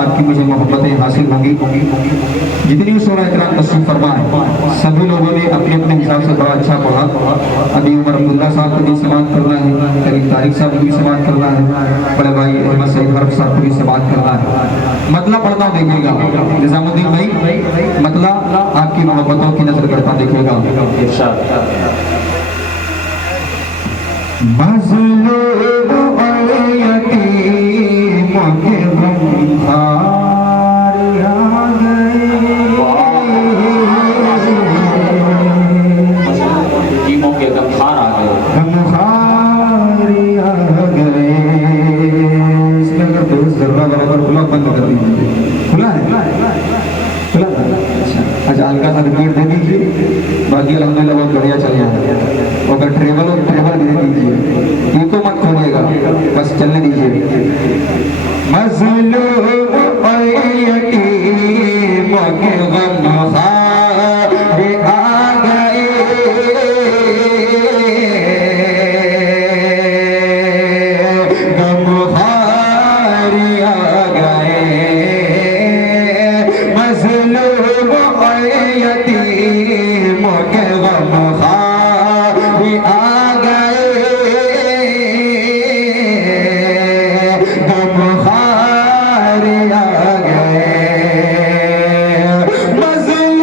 आपकी मुझे मोहब्बतें हासिल होंगी। जितनी भी शोरा इकराम तशरीफ फरमाए, सभी लोगों ने अपने अपने हिसाब से बड़ा अच्छा पढ़ा। अभी उमर अब्दुल्ला साहब को भी समाप्त करना है, करीम तारिक साहब को भी समाप्त करना है, बड़े भाई अहमद सईद हरफ साहब को भी समाप्त करना है। मतला पढ़ता देखिएगा निजामुद्दीन भाई, मतला आपकी मोहब्बतों की नजर करता देखिएगा। मज़लूम यतीमों के गमखार आ गए, यतीमों के गमखार आ गए, गमखार आ गए। इसमें अगर दोस्त जरूरत बराबर खुला बंद कर दीजिए, खुला है खुला था। अच्छा हल्का सा रिपीट दे दीजिए, बाकी अल्हम्दुलिल्लाह बहुत बढ़िया चल रहा है। अगर ट्रेवल हो ट्रेवल दे दीजिए, इनको मत खोलिएगा, बस चलने दीजिए। मज़लूम यतीमों के गमखार आ गए, गमखार आ गए। मज़लूम यतीमों के गमखार आ गए, गमखार आ गए। मज़लूम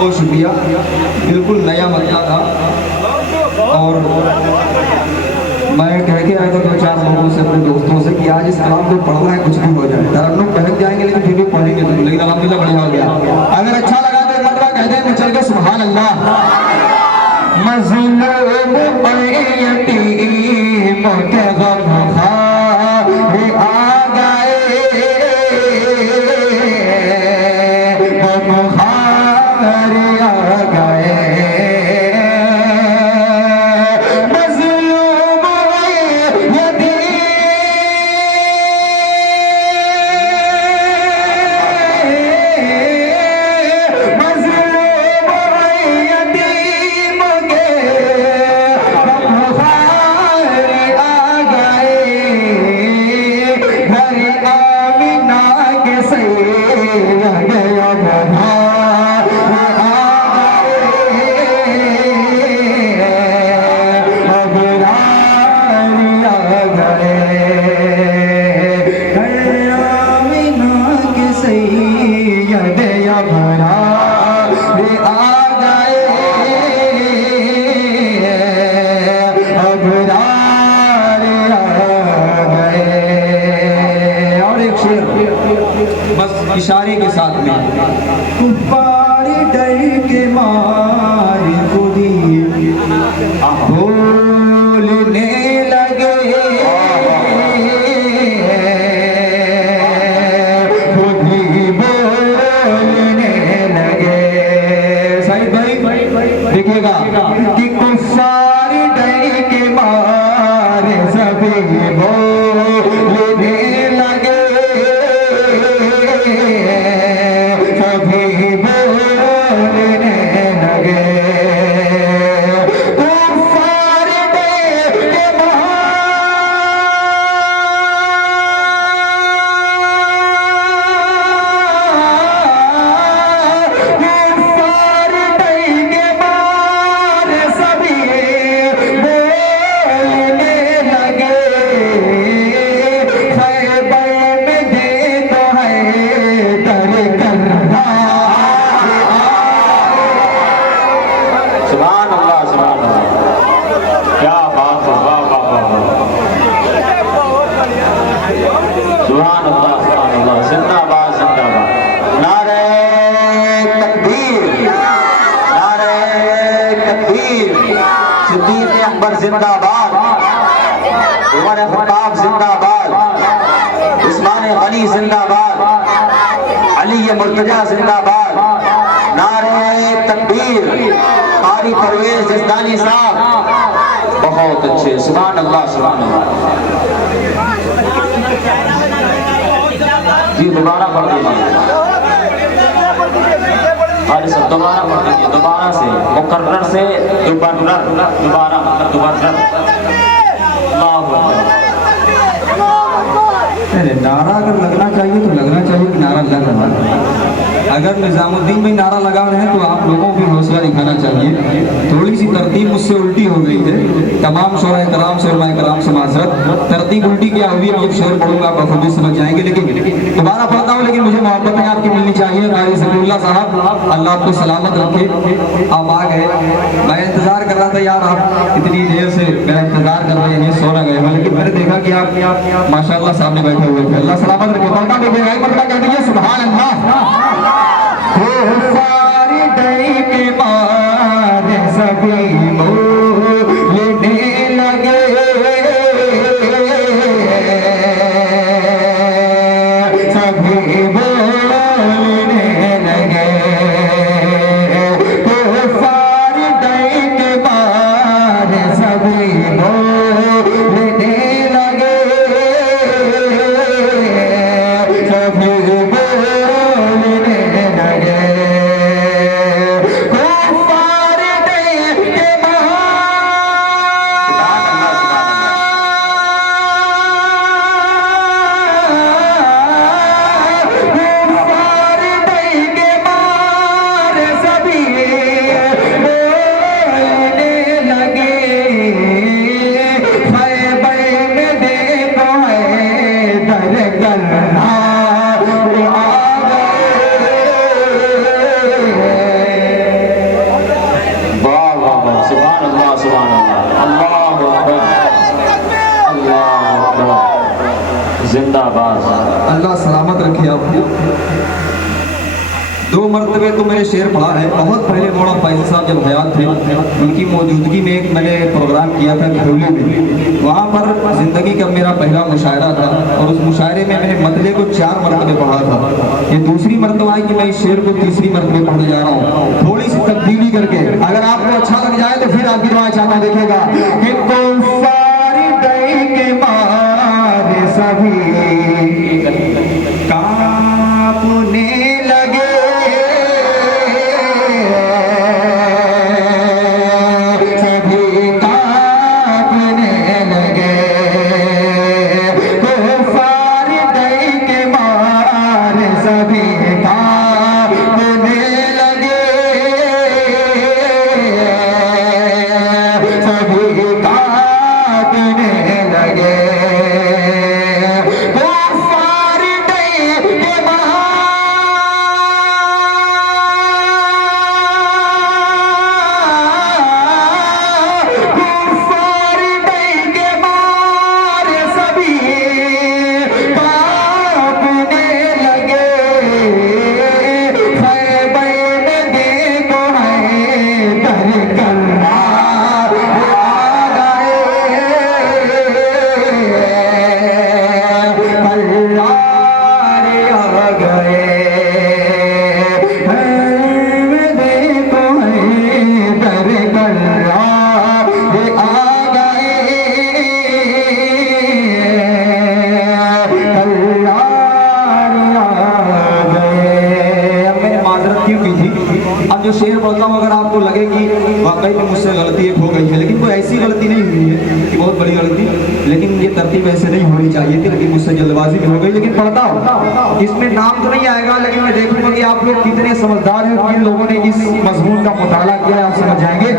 बहुत शुक्रिया, बिल्कुल नया मतला था। और मैं कह के आया था दो चार लोगों से, अपने दोस्तों से कि आज इस कलाम को पढ़ना है, कुछ भी हो जाए। तरन्नुम बहक जाएंगे लेकिन फिर भी पढ़ेंगे तो, लेकिन अल्हम्दुलिल्लाह बढ़िया हो गया। अगर अच्छा लगा तो मतला कह दें तो चल के सुभान अल्लाह। मज़लूम यतीमों के गमखार आ गए, गमखार आ गए। मज़लूम यतीमों के गमखार आ गए, घर आमिना के सैयद अबरार आ गए, घर आमिना के सैयद अबरार आ गए, अबरार आ गए। और एक शेर बस इशारे के साथ में, कुफ्फार डर के मारे खुदी बोलने लगे, खुद ही बोलने लगे। सही भाई देखिएगा कि कुफ्फार डर के मारे सभी बोलने लगे, सभी बोलने लगे। कुफ्फार डर के कुफ्फार डर के मारे जिंदाबाद, उमर खत्ताब जिंदाबाद, उस्मान गनी जिंदाबाद, अली मुर्तजा जिंदाबाद, नारे तकबीर। कारी परवेज जसदानी साहब बहुत अच्छे, सुभान अल्लाह सुभान अल्लाह। जी दोबारा पढ़ दीजिए, अरे सब दोबारा पढ़ दीजिए, दोबारा से मुकर्रर से दोबारा दोबारा दोबारा। अरे नारा अगर लगना चाहिए तो लगना चाहिए कि नारा लग रहा है। अगर निजामुद्दीन में नारा लगा रहे हैं तो आप लोगों को भी हौसला दिखाना चाहिए। थोड़ी सी तरतीब मुझसे उल्टी हो गई है, तमाम शोरा कराम से उलमाए कराम से माजरत। तरतीब उल्टी क्या हुई, अब जब शेर पढ़ूंगा आप बखूबी समझ जाएंगे। लेकिन दोबारा पढ़ता हूँ, लेकिन मुझे मोहब्बतें आपकी मिलनी चाहिए। कारी ज़कीरुल्लाह साहब अल्लाह आपको सलामत रखे। आप आ गए, मैं इंतजार कर रहा था यार, आप इतनी देर से मेरा इंतजार कर रहे हैं, सो ना गए हो, लेकिन मैंने देखा कि आप माशाअल्लाह सामने बैठे हुए थे। अल्लाह सलामत रखे। मौका दीजिएगा, एक मरतबा कह दीजिए सुभान अल्लाह। सारी डरी के मारे सभी बोलने लगे, सभी बोलने लगे। सारी डरी के मारे सभी बोलने लगे, सभी जिंदाबाद। अल्लाह सलामत रखे आपको। दो मरतबे तो मैंने शेर पढ़ा है। बहुत पहले मौलाना फैज़ल साहब जब हयात थे, उनकी मौजूदगी में एक मैंने प्रोग्राम किया था खिरौली में। वहाँ पर ज़िंदगी का मेरा पहला मुशायरा था और उस मुशायरे में मैंने मतले को 4 मरतबे पढ़ा था। ये दूसरी मरतबा है कि मैं इस शेर को तीसरी मरतबे पढ़ने जा रहा हूँ, थोड़ी सी तब्दीली करके। अगर आपको अच्छा लग जाए तो फिर आपकी दुआ चाहता देखिएगा कि कुफ़ारी डर के मारे सभी कांपने लगे, सभी कांपने लगे। कुफ़ारी डर के मारे सभी कांपने लगे, सभी कांपने लगे। अब जो शेर बोलता हूँ, अगर आपको लगे कि वाकई में मुझसे गलती एक हो गई है, लेकिन कोई ऐसी गलती नहीं हुई है कि बहुत बड़ी गलती, लेकिन ये तरतीब ऐसे नहीं होनी चाहिए थी, लेकिन मुझसे जल्दबाजी भी हो गई। लेकिन पढ़ता हूँ, इसमें नाम तो नहीं आएगा, लेकिन मैं देखूंगा कि आप लोग कितने समझदार हैं, किन लोगों ने इस मजमून का मुताला किया है, आप समझ जाएंगे।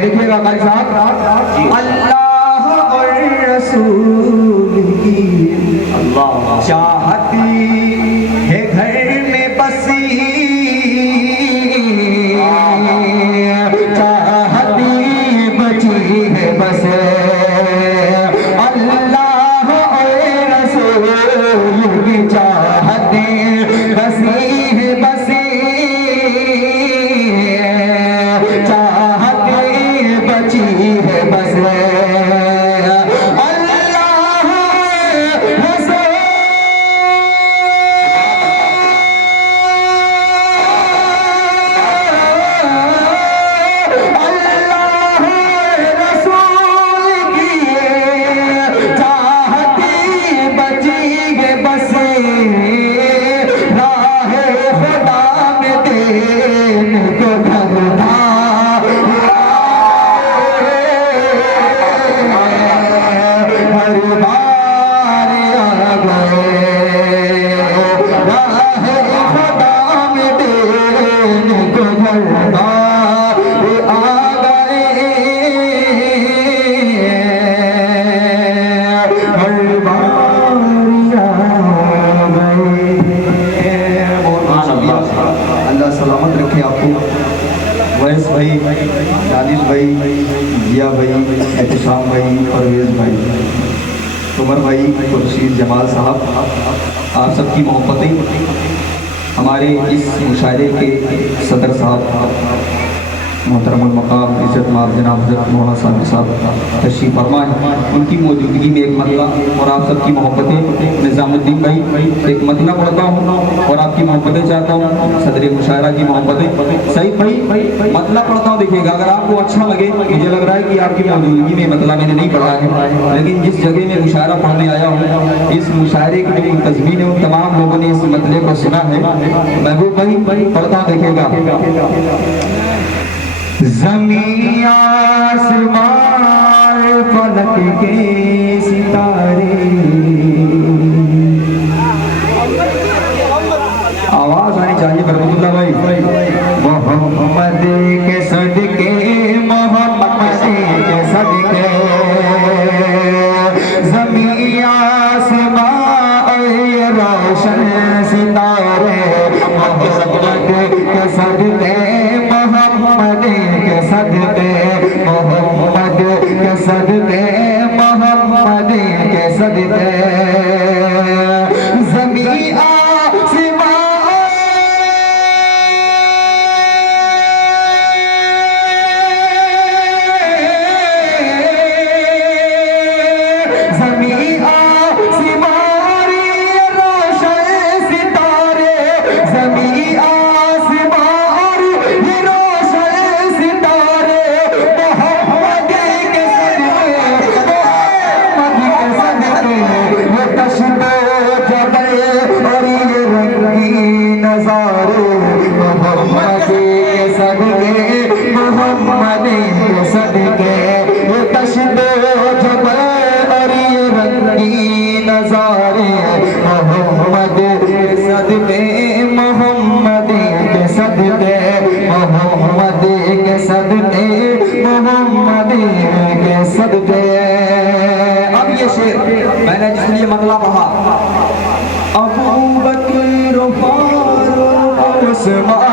देखिएगा भाई साहब, अल्लाह और रसूल की चाहती है घर में बसी, चाहती बची है बस अल्लाह और रसूल की चाहती रजा भाई, एहतशाम भाई, परवेज भाई, उमर भाई, खुर्शीद जमाल साहब, आप सबकी मोहब्बतें हमारे इस मुशायरे के सदर साहब मोहतरमुल मकाम इज़्ज़त माब जनाब हज़रत मौलाना साबिर साहब तशरीफ़ फरमाए, उनकी मौजूदगी में एक मतला और आप सबकी मोहब्बतें, निज़ामुद्दीन भाई एक मतला पढ़ता हूँ और आपकी मोहब्बतें चाहता हूँ, सदर मुशायरा की मोहब्बतें। सईद भाई मतला पढ़ता हूँ, देखिएगा अगर आपको अच्छा लगे, मुझे लग रहा है कि आपकी मौजूदगी में मतला मैंने नहीं पढ़ा है, लेकिन जिस जगह में मुशायरा पढ़ने आया हूँ, इस मुशायरे की जो तज़मीन है उन तमाम लोगों ने इस मतले को सुना है। महबूब भाई पढ़ता हूँ, देखिएगा। ज़मीं आसमान फलक के सितारे, आवाज आनी चाहिए बरकतुल्लाह भाई। मोहम्मद के सदके, मोहम्मद के सदके, ज़मीं आसमान रोशन सितारे, मोहम्मद के सदके, मोहम्मद के सदके, मोहम्मद के सदके, मोहम्मद के सदके, ज़मीं आसमान अब ये शेर मैंने जिसलिए मतला पढ़ा, अबू बकर फारूक उस्मान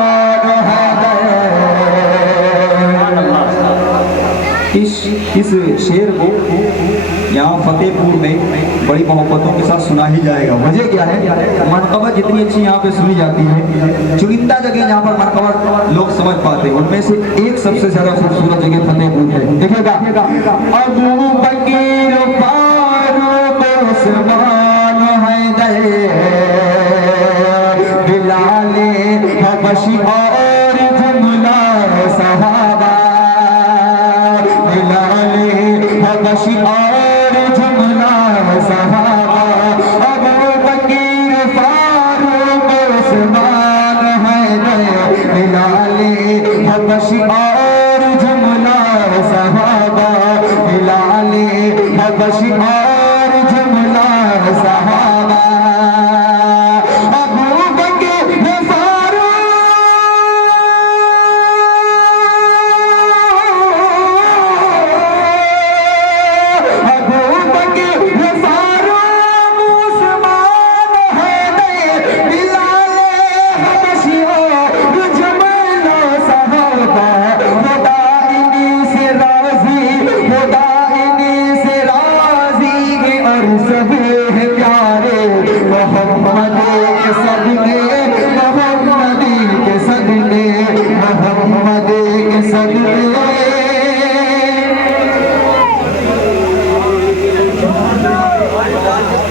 इस शेर को यहाँ फतेहपुर में बड़ी मोहब्बतों के साथ सुना ही जाएगा। वजह क्या है, मरकबा जितनी अच्छी यहाँ पे सुनी जाती है, चुनिंदा जगह यहाँ पर मरकबा लोग समझ पाते हैं, उनमें से एक सबसे ज्यादा खूबसूरत जगह फतेहपुर है। देखिएगा, अबू बकर फारूक उस्मान हैदर, बिलाल हबशी और जुमला सहाबा, बिलाल हबशी और जुमला सहाबा, अबू बकर फारूक उस्मान हैदर, बिलाल हबशी और जुमला सहाबा, बिलाल हबशी और जुमला सहाबा, अबू बकर फारूक, अबू बकर फारूक उस्मान हैदर, बिलाल हबशी और जुमला सहाबा, खुदा इन्हीं से राज़ी, खुदा इन्हीं से राज़ी है और सभी है प्यारे, मोहम्मद के सदके, मोहम्मद के सदके, मोहम्मद के सदके।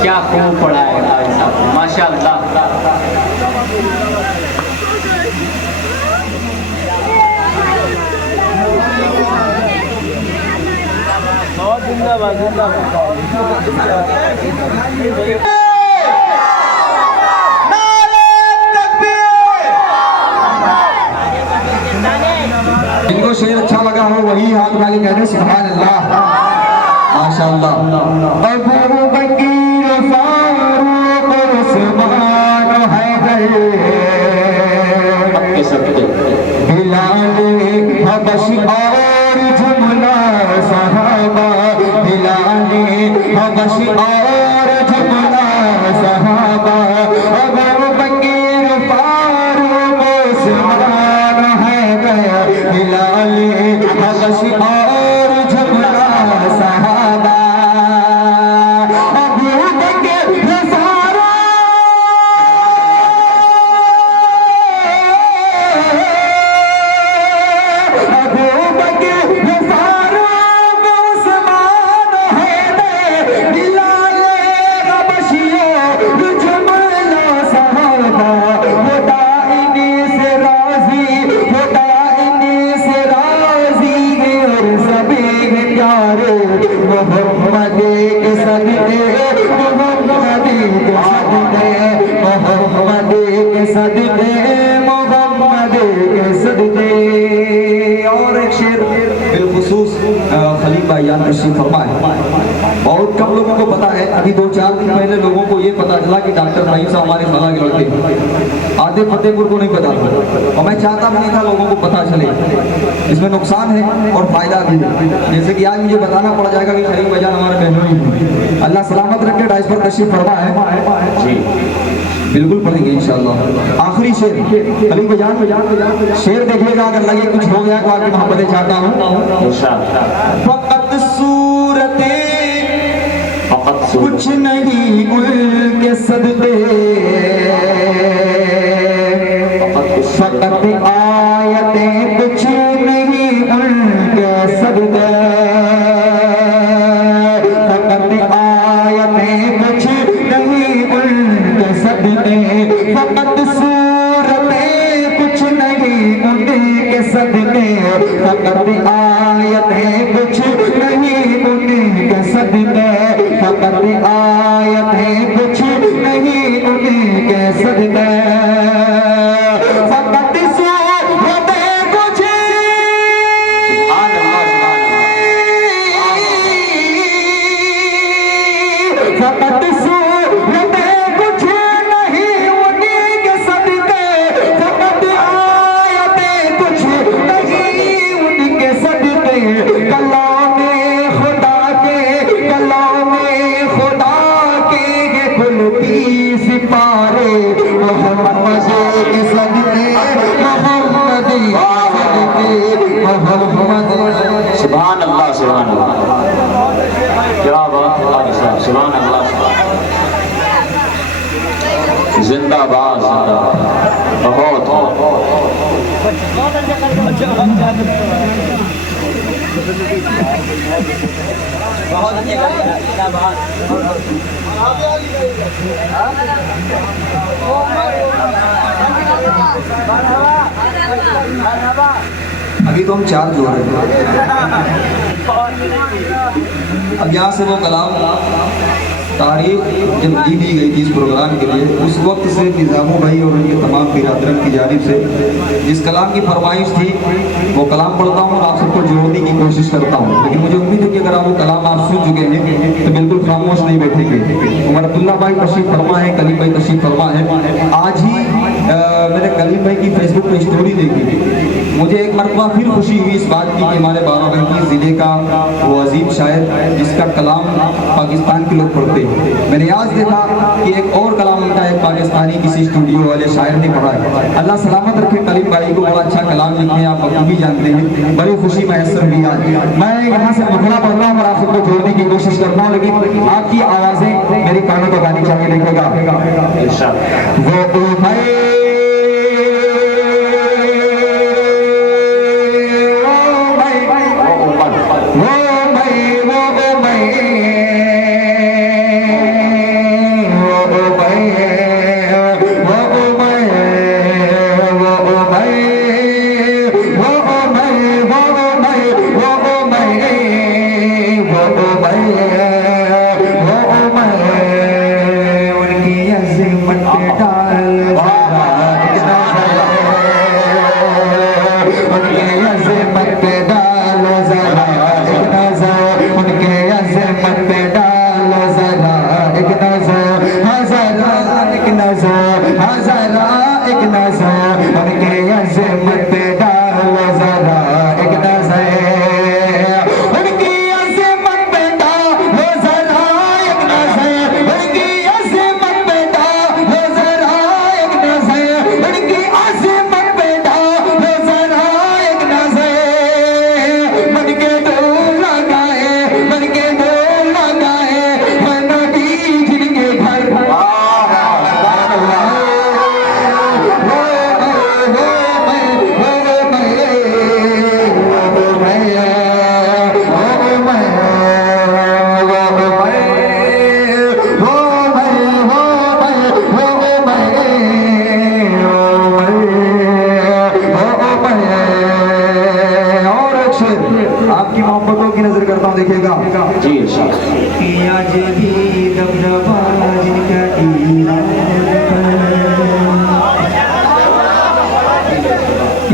क्या खूब पढ़ा है भाई साहब, माशाअल्लाह। जिंदाबाद जिंदाबाद। जिनको शेर अच्छा लगा हो वही हाथ उठा के कहते सुभान अल्लाह, माशाअल्लाह। अबू बकर फारूक उस्मान हैदर, बिलाल हबशी और जुमला सहाबा, बिलाल हबशी और जुमला सहाबा, अबू बकर फारूक उस्मान हैदर, बिलाल हबशी और जुमला सदके मोहम्मद के सदके। और एक शेर बिलखुसूस खलील भाईजान तशरीफ फरमाए। बहुत कम लोगों को पता है, अभी 2-4 दिन पहले लोगों को ये पता चला कि डॉक्टर भाई साहब हमारे खाला के लड़के, आधे फतेहपुर को नहीं पता था और मैं चाहता भी नहीं था लोगों को पता चले। इसमें नुकसान है और फायदा भी है। जैसे कि आज मुझे बताना पड़ जाएगा कि खलील भाईजान हमारे बहनोई हैं। अल्लाह सलामत रखे, डाइस पर तशरीफ फरमाए जी, बिल्कुल पढ़ेंगे इंशाअल्लाह। आखिरी शेर खलील भाईजान, शेर देखिएगा, अगर लगे कुछ हो गया तो आपकी मोहब्बतें चाहता हूँ। फकत सूरते कुछ नहीं उनके सदके, फकत आयतें कुछ नहीं उनके सदके, फकत आयतें कुछ नहीं उनके सदके, फकत सूरतें कुछ नहीं उनके सदके, फकत आयतें कुछ नहीं उनके सदके, फकत आयतें कुछ नहीं उनके सदके, फकत सूरतें कुछ फकत सूरतें कुछ नहीं उनके सदके, फकत आयतें कुछ नहीं उनके सदके, कलामे खुदा के, कलामे खुदा के खुलती सिपारे मोहम्मद के सदके, मोहम्मद के मोहम्मद। सुभान अल्लाह, सुभान अल्लाह, क्या बात है कारी साहब, सुभान अल्लाह, जिंदाबाद जिंदाबाद, बहुत अभी तो हम 4 जोड़ रहे हैं। अब यहाँ से वो कलाम तारीख जब दी गई थी इस प्रोग्राम के लिए, उस वक्त से निज़ामो भाई और उनके तमाम बिरादरन की जानिब से जिस कलाम की फरमाइश थी वो कलाम पढ़ता हूँ और आप सबको जोड़ने की कोशिश करता हूँ। लेकिन मुझे उम्मीद है कि अगर आप वो कलाम आप सुन चुके हैं तो बिल्कुल खामोश नहीं बैठेंगे। उमर अब्दुल्ला भाई तशरीफ फरमा है, कलीम भाई तशरीफ फरमा है। आज ही मैंने कलीम भाई की फेसबुक पे स्टोरी देखी, मुझे एक मरतबा फिर खुशी हुई इस बात की कि हमारे बाराबंकी ज़िले का वो अजीम शायर जिसका कलाम पाकिस्तान के लोग पढ़ते हैं, मैंने आज देखा कि एक और कलाम उनका एक पाकिस्तानी किसी स्टूडियो वाले शायर ने पढ़ा है। अल्लाह सलामत रखे कलीम भाई को, बड़ा अच्छा कलाम लिखते हैं, आप भी जानते हैं। बड़ी खुशी मैसर हुई आज। मैं यहाँ से मुखड़ा पढ़ रहा हूँ और आप सबको जोड़ने की कोशिश करता हूँ, लेकिन आपकी आवाज़ें मेरी कानों को गानी चाहिए। देखिएगा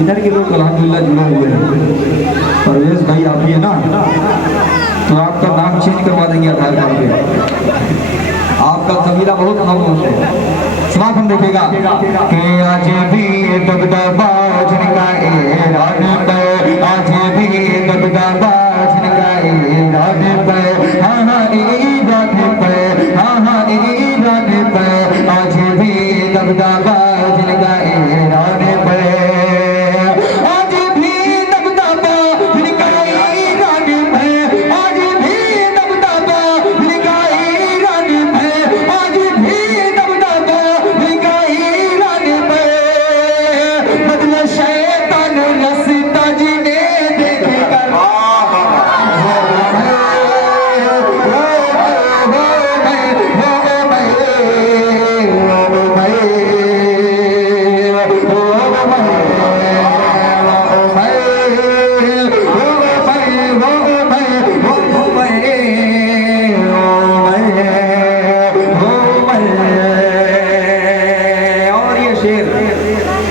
इधर के लोग अल्हम्दुलिल्लाह जुड़े हुए हैं। परवेश भाई आप भी है ना, तो आपका नाम चेंज करवा देंगे आधार कार्ड पे। आपका कबीला बहुत खामोश है। समाप्त हम देखेगा कि आज भी दबदबा जिनका ऐलान पे, आज भी दबदबा जिनका ऐलान पे, हाँ हाँ ईरान पे, हाँ हाँ ईरान पे, आज भी दबदबा जिनका ऐलान पे, आज भी दबदबा जिनका ऐलान पे, आज भी दबदबा जिनका ऐलान पे, आज भी दबदबा जिनका ऐलान पे, बदला शैतान रास्ता जिन्हें देखेगा।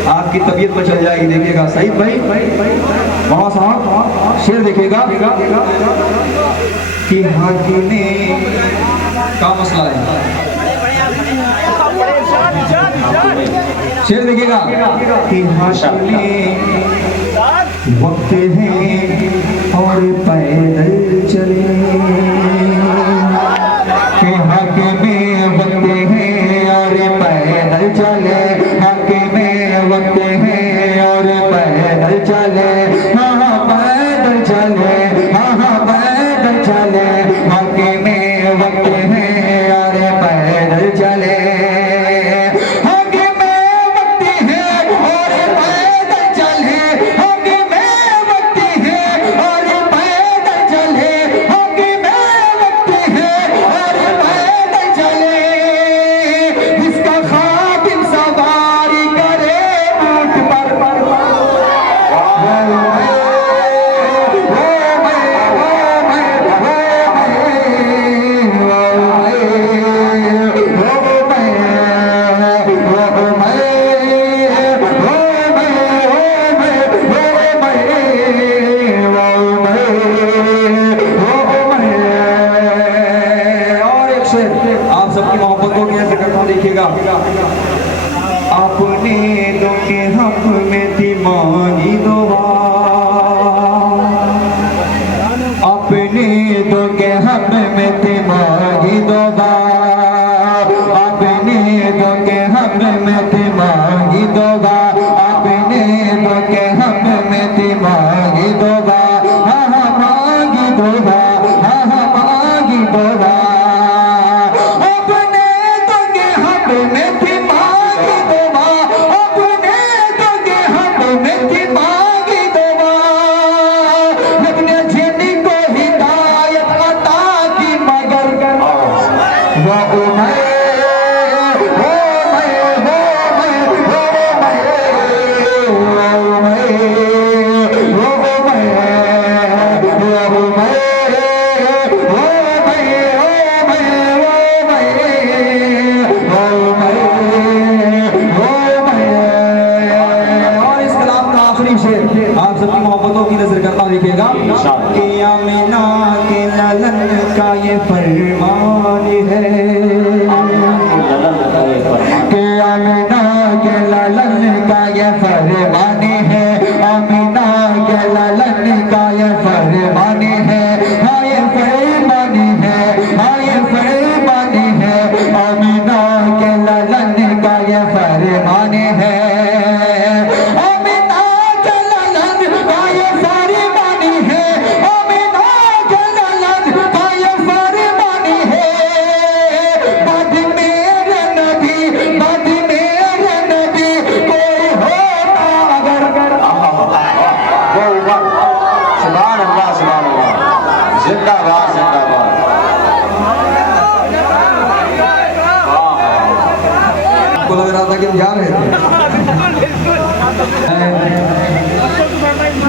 आपकी तबीयत पर चल जाएगी, देखिएगा सईद भाई वहाँ साहब शेर देखिएगा कि हाकिमे का मसला है। शेर देखिएगा कि हाकिमे वक्त है और पैदल चले, कि हाकिमे वक्त है और पैदल चले, हाकिमे वक्त है और पैदल चले, हाँ हाँ पैदल चले, हाँ हाँ पैदल चले, हाकिमे वक्त है और पैदल चले, हाकिमे वक्त है और पैदल चले, हाकिमे वक्त है और पैदल चले, हाकिमे वक्त है और पैदल चले, इसका खातिम सवारी करे ऊंट पर, और एक शेर आप सबकी मोहब्बतों की ऐसे करता हूँ, देखिएगा अपने दो के हक में दिमागी दुआ, अपने दो के हक में दिमागी दुआ, अपने दो के हक में दिमागी दुआ, अपने दो के हक में दिमागी दुआ, हाँ हाँ मांगी दुआ, हाँ हाँ मांगी दुआ, अपने दो के हक में दिमागी दुआ, अपने दो के हक में दिमागी दुआ, अपने जिन्नी को हिदायत अता की मगर वो मैं और इस कलाम का आखिरी शेर आप सबकी मोहब्बतों की नजर करता देखिएगा कि आमिना के ललन का ये फरमान है, कि आमिना के ललन का ये फरमान है, आमिना के ललन का ये फरमान है, हाँ ये फरमान है, हाँ ये फरमान है, आमिना के ललन का ये फरमान है, आमिना के ललन का ये फरमान है, आमिना के ललन का ये फरमान है, बद मेरे नबी, बद मेरे नबी कोई होता अगर सुभान अल्लाह, सुभान अल्लाह, जिंदाबाद जिंदाबाद। को लग रहा था कि हम जा रहे थे।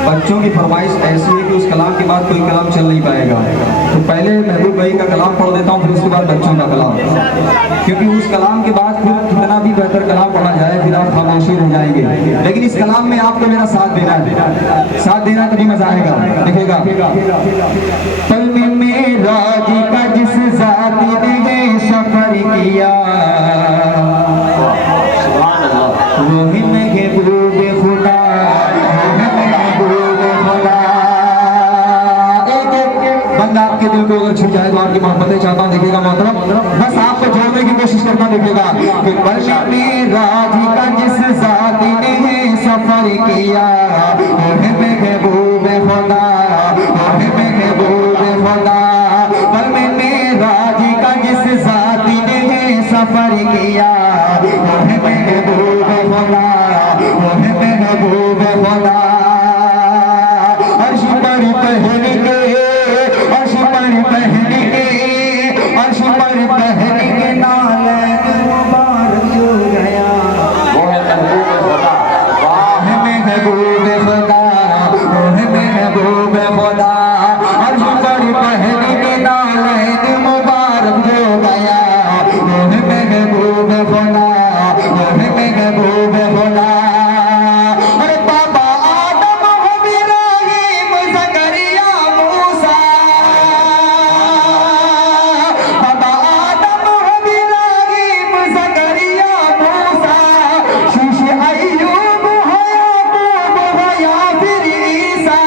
बच्चों की फरमाइश ऐसी है कि उस कलाम के बाद कोई कलाम चल नहीं पाएगा, तो पहले महबूब भाई का कलाम पढ़ देता हूँ, फिर उसके बाद बच्चों का कलाम, क्योंकि उस कलाम के बाद फिर कितना भी बेहतर कलाम पढ़ा जाए फिर आप खामोशी रह जाएंगे, लेकिन इस कलाम में आपको मेरा साथ देना है, साथ देना तभी मजा आएगा। देखिएगा, पल में मेरा जी का जिस जाति ने सफर किया, सुभान अल्लाह। वो ही महबूब खुदा, बंदा आपके दिल को अगर छू जाए तो आपकी मोहब्बतें चाहता हूँ। देखिएगा मोहतरम, बस आपको जोड़ने की कोशिश करता, देखिएगा कि बल में राजी का जिस जाति ने सफर किया, ओहे महबूब खुदा, ओहे महबूब खुदा, बल में राजी का जिस जाति ने सफर किया, ओहे महबूब खुदा, ओहे महबूब खुदा, अर्श पर पहन के, अर्श पर पहन के, अर्श पर पहन के नालैन मुबारक जो गया, वो है महबूब खुदा। वाह है महबूब खुदा, वो है महबूब खुदा, अर्श पर पहन के नालैन मुबारक जो गया, वो है महबूब खुदा, वो है महबूब खुदा। अरे बाबा आदम इब्राहीम ज़करिया मूसा, बाबा आदम इब्राहीम ज़करिया मूसा, शीश अय्यूब है याकूब है या फिर ईसा,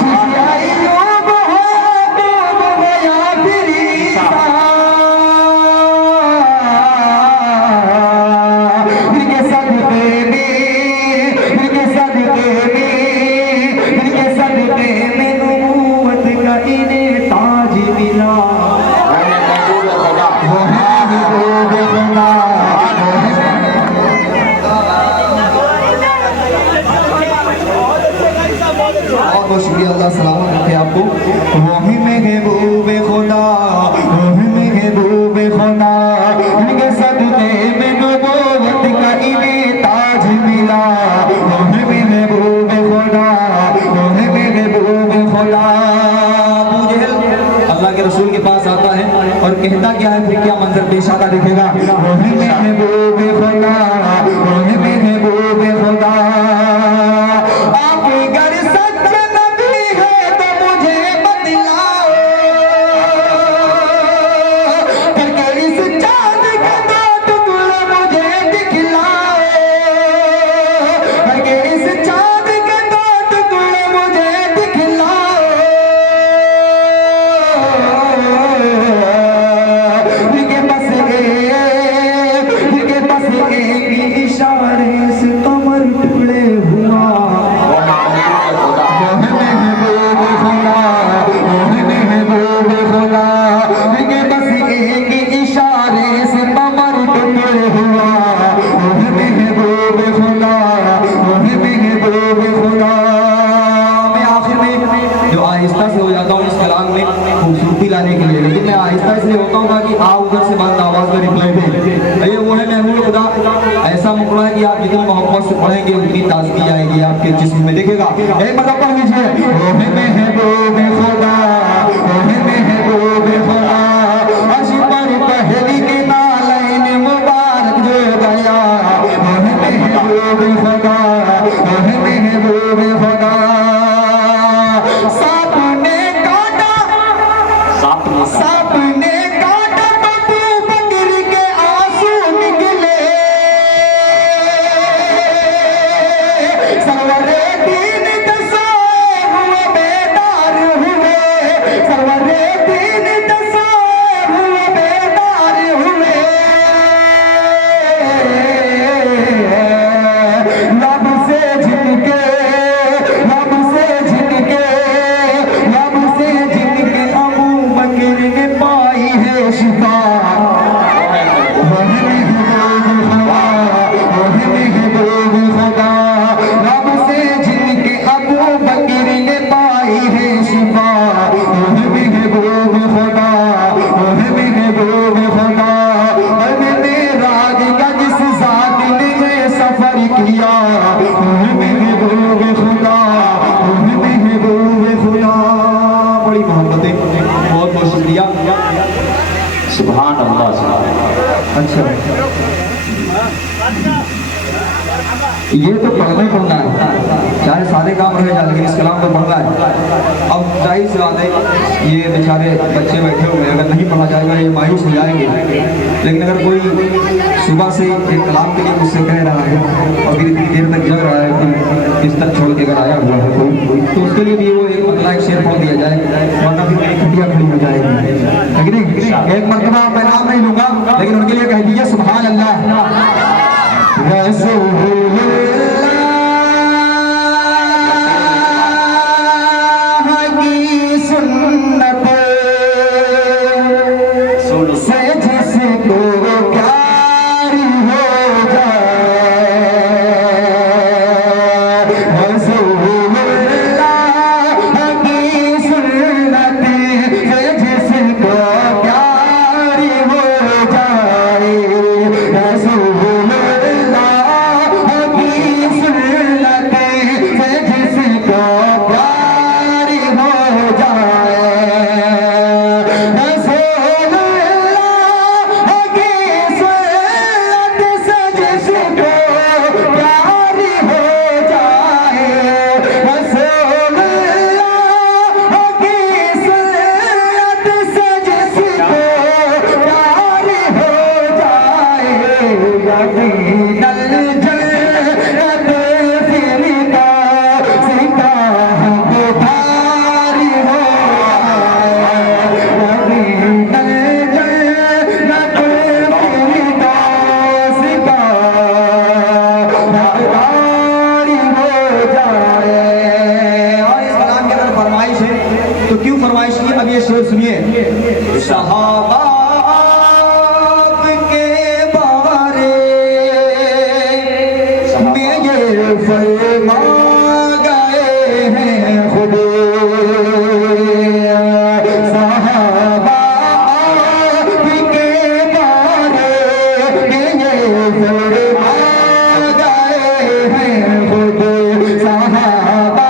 शीश अय्यूब है याकूब है या फिर ईसा, इनके सदके में, इनके सदके में, इनके सदके में नबूवत का इन्हें ताज मिला, वो है महबूब खुदा। वो है महबूब खुदा, बहुत बहुत शुक्रिया, अल्लाह सलामत रखे आपको। वही महबूब खुदा, वही महबूब खुदा, इनके सदके में नबूवत का इन्हें ताज मिला, वही महबूब खुदा, वही महबूब खुदा। अबू जहल अल्लाह के रसूल के पास आता है और कहता क्या है, फिर क्या मंजर पेश आता, दिखेगा, वही महबूब खुदा, वही महबूब खुदा, आप घर सच्चे नबी है तो मुझे बतलाओ, करके इस चांद के दो टुकड़े मुझे दिखलाओ, करके इस चांद के दो टुकड़े मुझे दिखलाओ, इनके बस एक इशारे से कमर टुकड़े हुआ, वो है महबूब खुदा। वो है महबूब खुदा, इनके बस एक इशारे से कमर टुकड़े हुआ, वो है महबूब खुदा, वो है महबूब खुदा। मैं आखिर में जो आहिस्ता से हो जाता हूँ इस कलाम में खूबसूरती लाने के लिए, लेकिन मैं आहिस्ता इसलिए होता हूँ ताकि आप उधर से बंद आवाज में रिप्लाई दें। ये वो है महबूब खुदा, ऐसा मुकड़ा है कि आप जितनी मोहब्बत से पढ़ेंगे उतनी ताजगी आएगी आपके जिस्म में। देखिएगा, एक बार पढ़ लीजिए, वो है महबूब खुदा, वो है महबूब खुदा, अर्श पर पहली के नालैन मुबारक जो गया, वो है महबूब खुदा, वो है महबूब खुदा। सांप ने काटा, सांप ने काटा तो बकर के आंसू निकले, सरवरे दीन दसाए हुए बेदार हुए, सरवरे दीन दसाए हुए बेदार हुए, लब से झिनके, लब से झिनके, लब से झिनके अबू बकर ने पाई है शिफा, वो है महबूब खुदा, वो है महबूब खुदा, लब से झिनके अबू बकर ने पाई है शिफा, वो है महबूब खुदा, वो है महबूब खुदा। मैंने राज का जिस जात ने सफर किया, वो है महबूब खुदा, वो है ये तो पढ़ना ही पढ़ना है, चाहे सारे काम रह जाए लेकिन इस कलाम को पढ़ना है। अब जाहिर सी बात है ये बेचारे बच्चे बैठे हुए हैं, अगर नहीं पढ़ा जाएगा ये मायूस हो जाएंगे। लेकिन अगर कोई सुबह से एक कलाम के लिए मुझसे कह रहा है और फिर इतनी देर तक जग रहा है कि बिस्तर छोड़ के अगर आया हुआ है कोई, तो उसके लिए भी वो एक मतलब एक शेर पढ़ दिया जाए, वरना फिर मेरी खटिया खड़ी हो जाएगी। लेकिन एक मरतबा मैं नाम नहीं लूंगा, लेकिन उनके लिए कह दीजिए सुभान अल्लाह। तो क्यों फरमाइश की, अब ये शेर सुनिए। सहाबा के बारे में ये फरमा गए हैं खुद, सहाबा के बारे में ये फरमा गए हैं खुद, सहाबा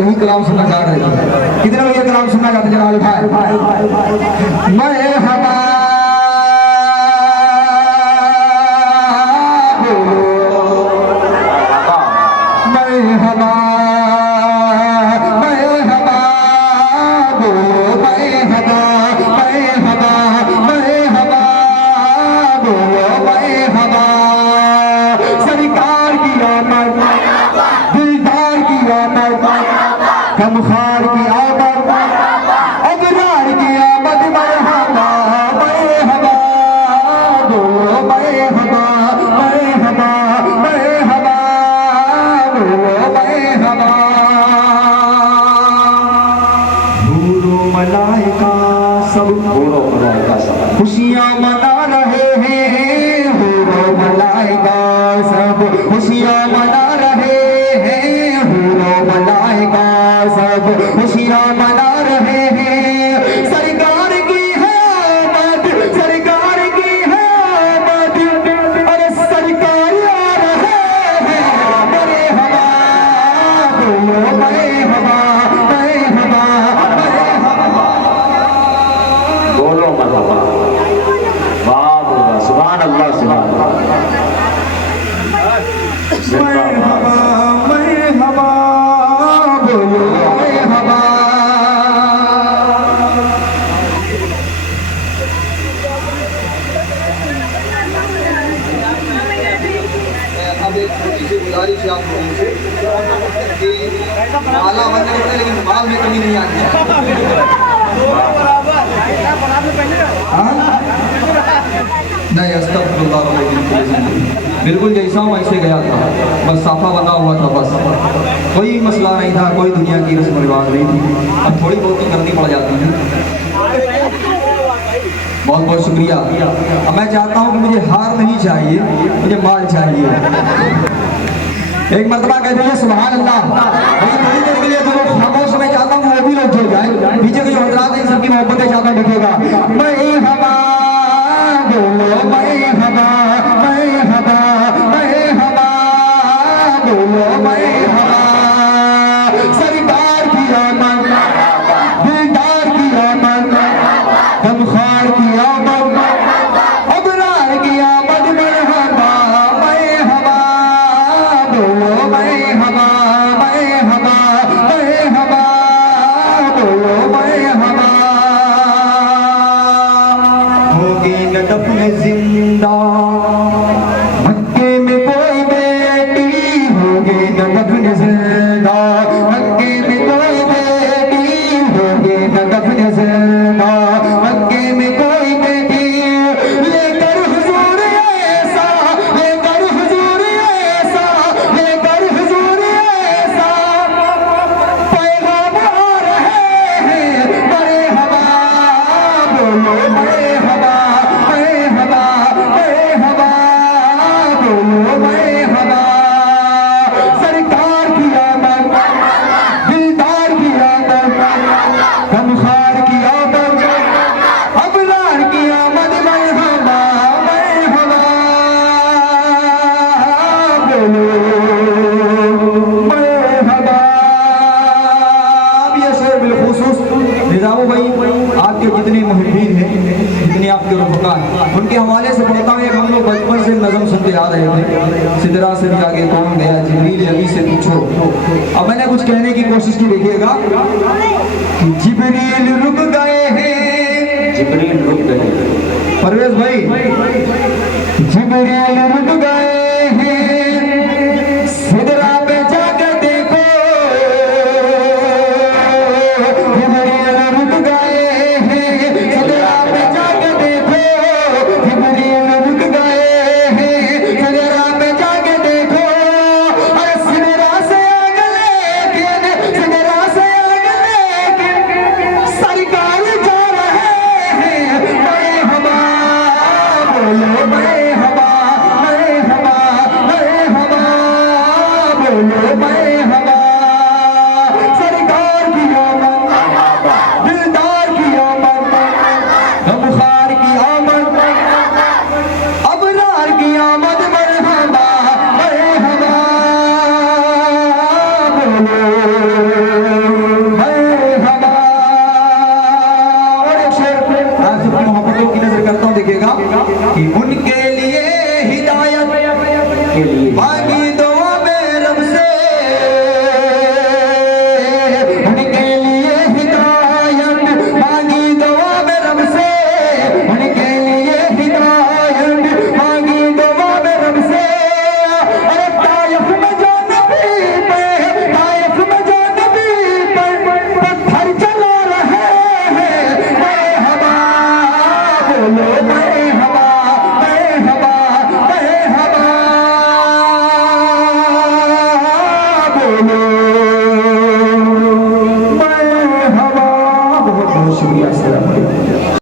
यही कलाम सुनना चाह रहे थे। कितने लोग ये कलाम सुनना चाहते जनाब भाई? मैं हवा गमखार की आमद, अबरार की आमद, मरहबा मरहबा बोलो मरहबा मरहबा मरहबा बोलो मरहबा। हूरो मलाइका सब खुशियाँ मना रहे हैं, हूरो मलाइका सब खुशियाँ मना रहे हैं, हूरो मलाइका सब खुशियाँ मना रहे हैं। सरकार की है आमद, सरकार की है आमद, अरे सरकार आ रहे हैं। मेरे हवा बोलो मैं हवा बोलो मरहबा। वाह बोला सुभान अल्लाह सुभान अल्लाह। मरहबा बोलो मरहबा। अब एक छोटी सी गुजारिश है आप लोगों से, माला बनने लगते लेकिन माल में कमी नहीं आती है। हाँ? नहीं अस्तगफिरुल्लाह, बिल्कुल जैसा हूँ वैसे गया था, बस साफा बना हुआ था, बस कोई मसला नहीं था, कोई दुनिया की रस्म रिवाज नहीं थी। अब थोड़ी बहुत तो करनी पड़ जाती है। बहुत बहुत शुक्रिया। अब मैं चाहता हूँ कि मुझे हार नहीं चाहिए, मुझे माल चाहिए। एक मरतबा कहते हैं सुभान अल्लाह। वही थोड़ी देर के लिए जो लोग खामोश, मैं चाहता हूँ वो भी लोग जुड़ जाए। पीछे के जो हजरात हैं सबकी मोहब्बतें चाहता दिखेगा। मैं हवा बोलो, मैं हवा, मैं हवा, मैं हवा बोलो, मैं हवा। सरकार की आमद, दिलदार की आमद, गमखार की आमद, अबरार की आमद, मरहबा, मैं हवा बोलो, मैं हवा, मैं हवा, मैं हवा बोलो, मैं हवा। होगी न दफन जिंदा मक्के में कोई बेटी, होगी न दफन जिंदा मक्के में कोई बेटी, होगी न दफन जिंदा मक्के में कोई बेटी। लेकर हुजूर ऐसा, लेकर हुजूर ऐसा, लेकर हुजूर ऐसा पैगाम आ रहे हैं। मैं हवा बोलो, मैं हवा, मैं हवा, मैं हवा बोलो, मैं हवा। सरकार की आमद, दिलदार की आमद, गमखार की आमद, अबरार की आमद, मैं हवा, मैं हवा बोलो, मैं हवा। अब ये शेर बिलखुसूस निजामो भाई, आपके जितने मुहिब्बीन हैं, जितने आपके रुफ़क़ा हैं, उनके हवाले से पढ़ता हूँ। एक हम लोग बचपन से नज़म सुनते आ रहे थे, सिदरा से भी आगे कौन गया, जिब्रील अली से पूछो। अब मैंने कुछ कहने की कोशिश की, देखिएगा। जिब्रील रुक गए हैं, जिब्रील रुक गए, परवेज भाई, जिब्रील रुक गए हैं, सिदरा पे जाकर देखो। जिब्रील रुक गए हैं, सिदरा पे जाकर देखो। जिब्रील रुक गए हैं, सिदरा पे जाकर देखो। अरे सिदरा से आगे लेकिन, सिदरा से आगे लेकिन सरकार जा रहे हैं। मैं हवा बोलो, मैं हवा, मैं हवा, मैं हवा बोलो, मैं हवा। सरकार की आमद, दिलदार की आमद, गमखार की आमद, अबरार की आमद, मरहबा, मैं हवा बोलो, मैं हवा। और एक शेर आज अपनी मोहब्बतों की नजर करता हूँ, देखिएगा कि उनके लिए हिदायत के लिए मांगी दुआ में रब से, उनके लिए हिदायत मांगी दुआ में रब से, उनके लिए हिदायत मांगी दुआ में रब से। अरे ताइफ में जो नबी पे, ताइफ में जो नबी पे पत्थर चला रहे हैं। मैं हवा बोलो, मैं हवा, मैं हवा, मैं हवा बोलो, मैं हवा। बहुत बहुत शुक्रिया। अस्सलाम वालेकुम।